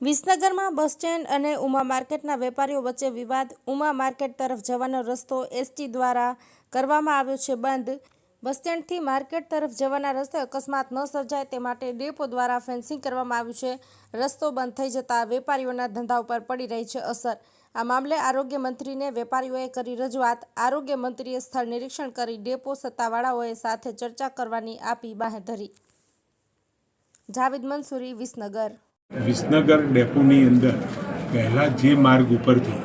વિસનગરમાં bus stand અને ઉમા માર્કેટના વેપારીઓ વચ્ચે વિવાદ. ઉમા માર્કેટ તરફ જવાનો રસ્તો એસટી દ્વારા કરવામાં આવ્યો છે બંધ. બસ સ્ટેન્ડથી માર્કેટ તરફ જવાના રસ્તે અકસ્માત ન સર્જાય તે માટે ડેપો દ્વારા ફેન્સિંગ કરવામાં આવ્યું છે. રસ્તો બંધ થઈ જતા વેપારીઓના ધંધા ઉપર પડી રહી છે અસર. આ મામલે આરોગ્ય મંત્રીને વેપારીઓએ કરી રજૂઆત. આરોગ્ય મંત્રીએ સ્થળ નિરીક્ષણ કરી ડેપો સત્તાવાળાઓએ સાથે ચર્ચા કરવાની આપી બાંહેધરી. જાવેદ મંસૂરી, વિસનગર. વિસનગર ડેપોની અંદર પહેલાં જે માર્ગ ઉપરથી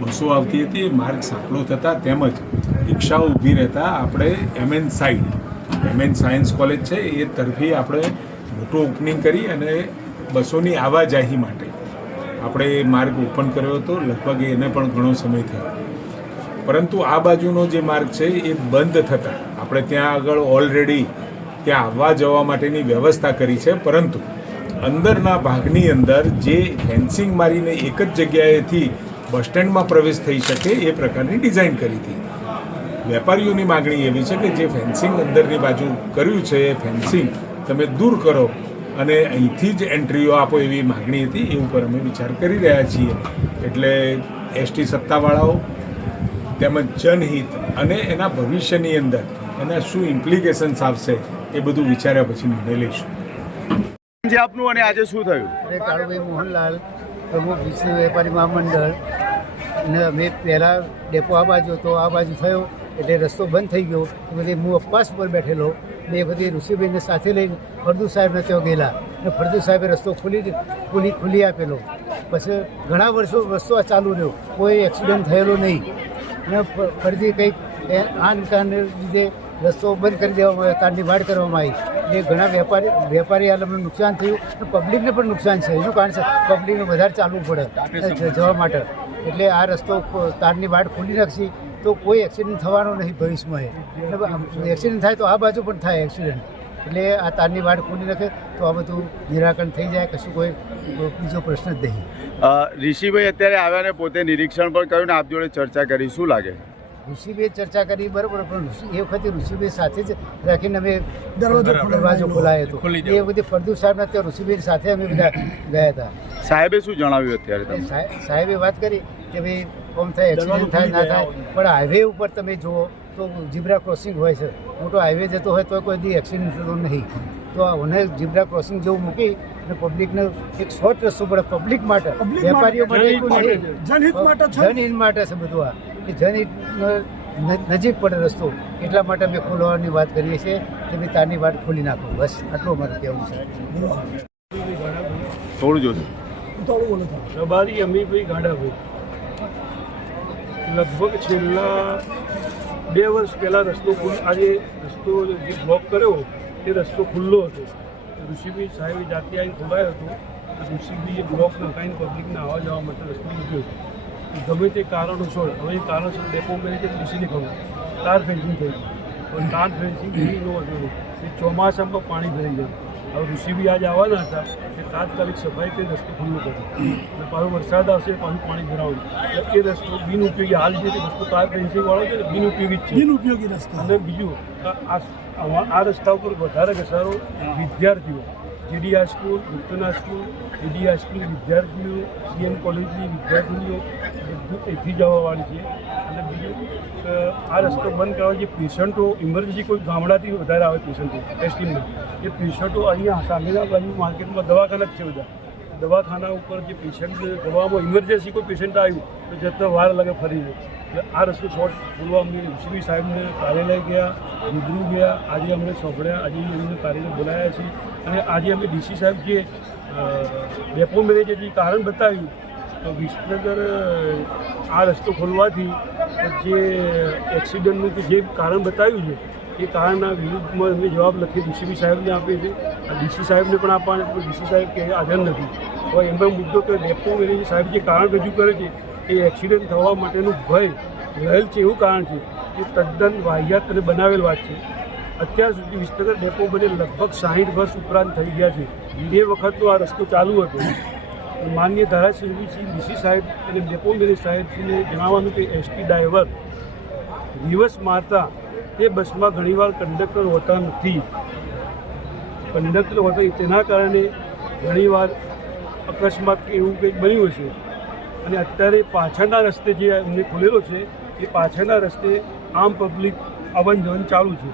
બસો આવતી હતી, એ માર્ગ સાંકડો થતાં તેમજ રિક્ષાઓ ઊભી રહેતા આપણે MN side, MN science college છે, એ તરફી આપણે મોટું ઓપનિંગ કરી અને બસોની આવાજાહી માટે આપણે એ માર્ગ ઓપન કર્યો હતો. લગભગ એને પણ ઘણો સમય થયો. પરંતુ આ બાજુનો જે માર્ગ છે, એ બંધ થતાં આપણે ત્યાં આગળ ઓલરેડી ત્યાં આવવા જવા માટેની વ્યવસ્થા કરી છે. પરંતુ અંદરના ભાગની અંદર જે ફેન્સિંગ મારીને એક જ જગ્યાએથી બસ સ્ટેન્ડમાં પ્રવેશ થઈ શકે એ પ્રકારની ડિઝાઇન કરી હતી. વેપારીઓની માગણી એવી છે કે જે ફેન્સિંગ અંદરની બાજુ કર્યું છે, એ ફેન્સિંગ તમે દૂર કરો અને અહીંથી જ એન્ટ્રીઓ આપો એવી માગણી હતી, એ ઉપર અમે વિચાર કરી રહ્યા છીએ. એટલે એસટી સત્તાવાળાઓ તેમજ જનહિત અને એના ભવિષ્યની અંદર એના શું ઇમ્પ્લિકેશન્સ આવશે એ બધું વિચાર્યા પછી નિર્ણય લઈશું. જે આપનું અને આજે શું થયું? અરે કાળુભાઈ મોહનલાલ, પ્રમુખ વિષ્ણુ વેપારી મહામંડળ, અને અમે પહેલાં ડેપો આ બાજુ હતો, આ બાજુ થયો, એટલે રસ્તો બંધ થઈ ગયો. બધી હું અપવાસ પર બેઠેલો. ને એ બધી ઋષિબેનને સાથે લઈને ફળદુ સાહેબને ત્યાં ગયેલા. અને ફળદુ સાહેબે રસ્તો ખુલી ખુલી ખુલી આપેલો. પછી ઘણા વર્ષો રસ્તો આ ચાલુ રહ્યો. કોઈ એક્સિડન્ટ થયેલો નહીં. અને ફરીથી કંઈક આ કારણે લીધે રસ્તો બંધ કરી દેવામાં આવ્યો તારની વાડ કરવામાં આવી. એ ઘણા વેપારી વેપારી આલમને નુકસાન થયું પબ્લિકને પણ નુકસાન છે. એનું કારણ છે પબ્લિકને વધારે ચાલવું પડે જ- જવા માટે. એટલે આ રસ્તો તારની વાડ ખોલી નાખશે તો કોઈ એક્સિડન્ટ થવાનો નહીં ભવિષ્યમાં એક્સિડન્ટ થાય તો આ બાજુ પણ થાય એક્સિડન્ટ એટલે આ તારની વાડ ખોલી નાખે તો આ બધું નિરાકરણ થઈ જાય કશું કોઈ બીજો પ્રશ્ન જ નહીં. ઋષિભાઈ અત્યારે આવ્યા ને પોતે નિરીક્ષણ પણ કર્યું ને આપ જોડે ચર્ચા કરી. શું લાગે? ઋષિભાઈ ચર્ચા કરી બરાબર પણ ઋષિ એ વખતે ઋષિભાઈ સાથે જ રાખીને અમે દરવાજો દરવાજો ખોલાયો. હતો. એ વખતે ફરદુ સાહેબના ત્યાં ઋષિભાઈ સાથે અમે બધા ગયા હતા. સાહેબે શું જણાવ્યું અત્યારે એ સાહેબે વાત કરી કે ભાઈ કોમ થાય એક્સિડન્ટ થાય ના થાય પણ હાઈવે ઉપર તમે જુઓ તો જીબ્રા ક્રોસિંગ હોય છે. મોટો હાઈવે જતો હોય તો કોઈ દી એક્સિડન્ટ થતો નહીં. તો આ મને જીબ્રા ક્રોસિંગ જેવું મૂકી અને પબ્લિકને એક શોર્ટ રસ્તો પડે પબ્લિક માટે. વેપારીઓ માટે જનહિત માટે જનહિત માટે છે બધું આ. કે જેની નજીક પડે રસ્તો એટલા માટે અમે ખોલવાની વાત કરીએ છીએ કે ભાઈ તારની વાત ખોલી નાખો. બસ આટલું અમારું કહેવું છે. થોડું જોશું થોડું બોલો. રબારી અમીરભાઈ ગાડાભાઈ. લગભગ છેલ્લા બે વર્ષ પહેલાં રસ્તો આજે રસ્તો જે બ્લોક કર્યો તે રસ્તો ખુલ્લો હતો. ઋષિભાઈ સાહેબે જાતે આવીને ખોલાયો હતો. ઋષિભાઈએ બ્લોક નખાઈને પબ્લિકને આવવા જવા માટે રસ્તો મૂક્યો હતો. ગમે તે કારણોસર હવે એ કારણોસર ડેપો મેનેજર ઋષિને ખબર. તાર ફેન્સિંગ થઈ પણ તાર ફેન્સિંગ નહીં ન હતું. એ ચોમાસામાં પાણી ભરાઈ ગયું. હવે ઋષિભાઈ આજે આવવાના હતા કે તાત્કાલિક સફાઈ તે રસ્તો ખુલ્લો કર્યો અને પાછો વરસાદ આવશે પાછું પાણી ભરાવું. એ રસ્તો બિનઉપયોગી હાલ જે રસ્તો તાર ફેન્સિંગ વાળો છે ને બિનઉપયોગી જ છે. બિનઉપયોગી રસ્તા. અને બીજું આ- રસ્તા ઉપર વધારે ઘસારો વિદ્યાર્થીઓ. જીડી સ્કૂલ ગુપ્તના સ્કૂલ જીડી સ્કૂલ વિદ્યાર્થીઓ સીએમ કોલેજની વિદ્યાર્થીઓ બધું એથી જવાવાળી છે. અને બીજું આ રસ્તો બંધ કરવા જે પેશન્ટો ઇમરજન્સી કોઈ ગામડાથી વધારે આવે પેશન્ટો ટેસ્ટિંગમાં એ પેશન્ટો અહીંયા સામેના બાજુ માર્કેટમાં દવાખાના જ છે બધા. દવાખાના ઉપર જે પેશન્ટ દવામાં ઇમરજન્સી કોઈ પેશન્ટ આવ્યું, તો જતો વાર લાગે ફરીને એટલે આ રસ્તો શોર્ટ ખોલવા અમને ઋષિભાઈ સાહેબને કાર્યાલય ગયા, રૂબરૂ ગયા, આજે અમને સોંપડ્યા, આજે અમને કાર્યાલય બોલાયા છે. અને આજે અમે ડીસી સાહેબ જે ડેપો મેનેજર જે કારણ બતાવ્યું વિસનગર આ રસ્તો ખોલવાથી જે એક્સિડન્ટનું કે જે કારણ બતાવ્યું છે, એ કારણના વિરુદ્ધમાં એમને જવાબ લખી ડીસીબી સાહેબને આપીએ છીએ ડીસી સાહેબને પણ આપવાના પણ ડીસી સાહેબ કે હાજર નથી. હવે એમનો મુદ્દો કે ડેપો મેનેજર સાહેબ જે કારણ રજૂ કરે છે, એ એક્સિડન્ટ થવા માટેનું ભય રહેલ છે એવું કારણ છે. એ તદ્દન વાહિયાત અને બનાવેલ વાત છે. અત્યાર સુધી વિસનગર ડેપો બને લગભગ સાહીઠ વર્ષ ઉપરાંત થઈ ગયા છે. એ વખતનો આ રસ્તો ચાલુ હતો. માન્ય ધારાસભ્ય શ્રી ડીસી સાહેબ અને ડેપો મેનેજર સાહેબશ્રીને જણાવવાનું કે એસટી ડ્રાઈવર દિવસ મારતા તે બસમાં ઘણીવાર કંડક્ટર હોતા નથી. કંડક્ટર હોતા તેના કારણે ઘણીવાર અકસ્માત કે એવું કંઈક બન્યું હશે. અને અત્યારે પાછળના રસ્તે જે એમને ખુલેલો છે એ પાછળના રસ્તે આમ પબ્લિક આવન જવન ચાલુ છે.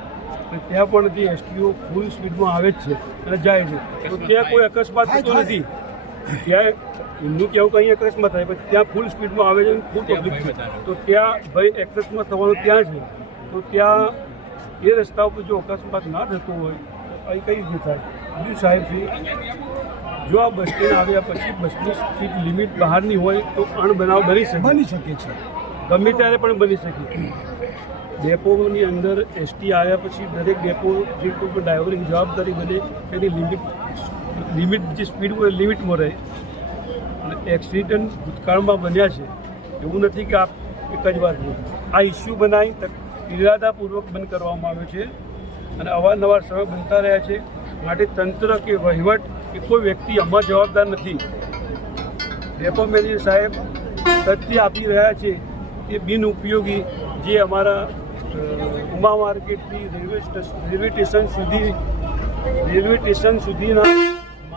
અને ત્યાં પણ જે એસટીઓ ફૂલ સ્પીડમાં આવે જ છે અને જાય છે. તો ત્યાં કોઈ અકસ્માત થતો નથી. ત્યાં એમનું કેવું કંઈ અકસ્માત થાય પણ ત્યાં ફૂલ સ્પીડમાં આવે છે ફૂલ પબ્લિક છે તો ત્યાં ભાઈ અકસ્માત થવાનું ત્યાં છે તો ત્યાં એ રસ્તા ઉપર જો અકસ્માત ના થતો હોય તો અહીં કઈ રીતે થાય? બીજું સાહેબ છે જો આ બસ સ્ટેન્ડ આવ્યા પછી બસની સ્પીડ લિમિટ બહારની હોય તો અણબનાવ બની શકે. બની શકે છે. ગમે ત્યારે પણ બની શકે. ડેપોની અંદર એસટી આવ્યા પછી દરેક ડેપો જે કોઈ પણ ડ્રાઈવરની જવાબદારી બને તેની લિમિટ લિમિટ જે સ્પીડ હોય લિમિટમાં રહે. અને એક્સિડન્ટ ભૂતકાળમાં બન્યા છે, એવું નથી કે આપ એક જ થયું. આ ઇસ્યુ બનાવી ઇરાદાપૂર્વક બંધ કરવામાં આવ્યો છે અને અવારનવાર સમય બનતા રહ્યા છે. માટે તંત્ર કે વહીવટ કે કોઈ વ્યક્તિ આમાં જવાબદાર નથી. ડેપો મેનેજર સાહેબ તથ્ય આપી રહ્યા છે એ બિનઉપયોગી જે અમારા ઉમા માર્કેટથી રેલવે રેલવે સ્ટેશન સુધી, રેલવે સ્ટેશન સુધીના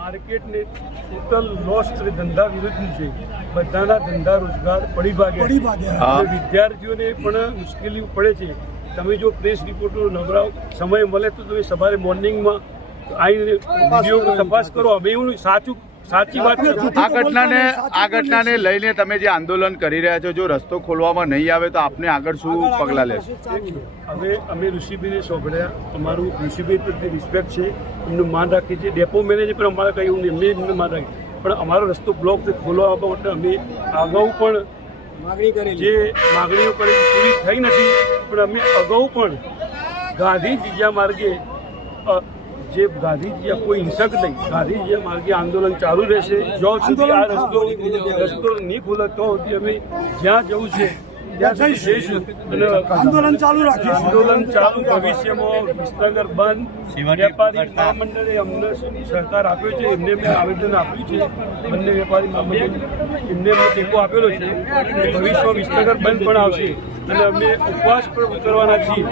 માર્કેટને ટોટલ લોસ ધંધા વિરુદ્ધનું છે. બધાના ધંધા રોજગાર પડી ભાગે. પડી ભાગે. વિદ્યાર્થીઓને પણ મુશ્કેલી પડે છે. તમે જો પ્રેસ રિપોર્ટો નવરાવ સમય મળે તો તમે સવારે મોર્નિંગમાં આવીને વીડિયો તપાસ કરો. અમે એવું સાચું સાચી વાત છે. આ ઘટનાને આ ઘટનાને લઈને તમે જે આંદોલન કરી રહ્યા છો જો રસ્તો ખોલવામાં નહીં આવે તો આપને આગળ શું પગલાં લેશો? હવે અમે ઋષિભાઈને સોંપડ્યા. અમારું ઋષિભાઈ પ્રત્યે રિસ્પેક્ટ છે એમનું માન રાખીએ છીએ ડેપો મેનેજર પણ અમારે કહ્યું નહીં એમને એમને માન રાખી પણ અમારો રસ્તો બ્લોક ખોલવા માટે અમે અગાઉ પણ જે માગણીઓ કરી પૂરી થઈ નથી. પણ અમે અગાઉ પણ ગાંધી જગ્યા માર્ગે જે ગાંધીજી કોઈ હિંસક નહીં. ગાંધીજી માર્ગે આંદોલન ચાલુ રહેશે. જો સુધી આ રસ્તો રસ્તો નહીં ખુલે તો અમે જ્યાં જવું છે ત્યાં જઈશું. આંદોલન ચાલુ રાખીશું. આંદોલન ચાલુ ભવિષ્યમાં વિસનગર બંધ વેપારી મહામંડળે અમને સહકાર આપ્યો છે. એમને મેં આવેદન આપ્યું છે. બંને વેપારી મહામંડળ એમને મેં ટેકો આપેલો છે. કે ભવિષ્યમાં વિસનગર બંધ પણ આવશે. અને અમે ઉપવાસ પણ કરવાના છીએ.